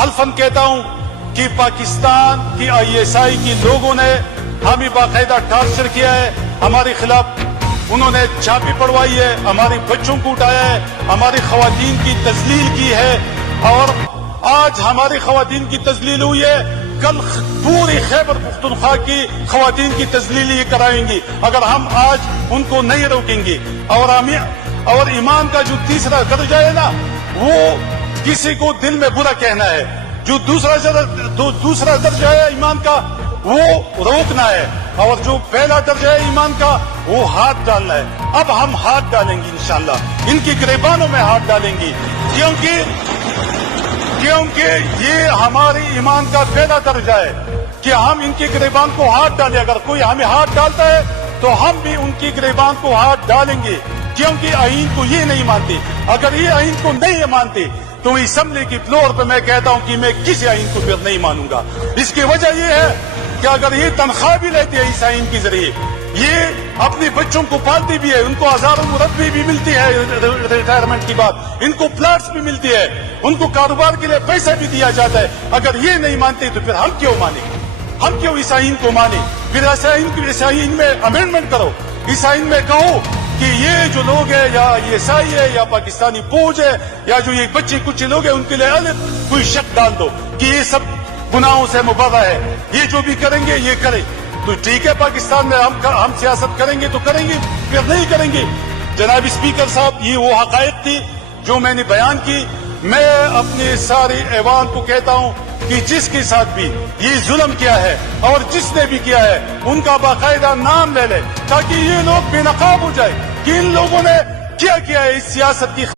حلفاً کہتا ہوں کہ پاکستان کی ISI کی لوگوں نے ہمیں باقاعدہ ٹارچر کیا ہے، ہمارے خلاف انہوں نے چھاپی پڑوائی ہے، ہمارے بچوں کو اٹھایا ہے، ہماری خواتین کی تذلیل کی ہے، اور آج ہماری خواتین کی تذلیل ہوئی ہے، کل پوری خیبر پختونخوا کی خواتین کی تذلیل یہ کرائیں گی اگر ہم آج ان کو نہیں روکیں گے۔ اور ایمان کا جو تیسرا درجہ ہے نا، وہ کسی کو دل میں برا کہنا ہے، جو دوسرا درجہ ہے ایمان کا وہ روکنا ہے، اور جو پہلا درجہ ہے ایمان کا وہ ہاتھ ڈالنا ہے۔ اب ہم ہاتھ ڈالیں گے انشاءاللہ، ان کی گریبانوں میں ہاتھ ڈالیں گے، کیونکہ یہ ہماری ایمان کا پہلا درجہ ہے کہ ہم ان کی گریبان کو ہاتھ ڈالیں۔ اگر کوئی ہمیں ہاتھ ڈالتا ہے تو ہم بھی ان کی گریبان کو ہاتھ ڈالیں گے، کیونکہ آئین کو یہ نہیں مانتے۔ اگر یہ آئین کو نہیں مانتے تو اسمبلی کی فلور پہ میں کہتا ہوں کہ میں کسی آئین کو پھر نہیں مانوں گا۔ اس کی وجہ یہ ہے کہ اگر یہ تنخواہ بھی لیتے ہیں اس آئین کے ذریعے، یہ اپنے بچوں کو پالتے بھی ہے، ان کو ہزاروں مرتبہ بھی ملتی ہے ریٹائرمنٹ کی بات، ان کو پلاٹس بھی ملتی ہے، ان کو کاروبار کے لیے پیسہ بھی دیا جاتا ہے۔ اگر یہ نہیں مانتے تو پھر ہم کیوں مانیں؟ ہم کیوں اس آئین کو مانیں؟ پھر اس آئین میں امینڈمنٹ کرو، اس آئین میں کہو کہ یہ جو لوگ ہیں، یا یہ عیسائی ہے یا پاکستانی فوج ہے یا جو یہ بچے کچھ لوگ ہیں، ان کے لیے الگ کوئی شک ڈال دو کہ یہ سب گناہوں سے مبرہ ہے، یہ جو بھی کریں گے یہ کریں تو ٹھیک ہے۔ پاکستان میں ہم سیاست کریں گے تو کریں گے، پھر نہیں کریں گے۔ جناب اسپیکر صاحب، یہ وہ حقائق تھی جو میں نے بیان کی۔ میں اپنے سارے ایوان کو کہتا ہوں کہ جس کے ساتھ بھی یہ ظلم کیا ہے اور جس نے بھی کیا ہے ان کا باقاعدہ نام لے لے، تاکہ یہ لوگ بے نقاب ہو جائے کہ ان لوگوں نے کیا کیا ہے اس سیاست کی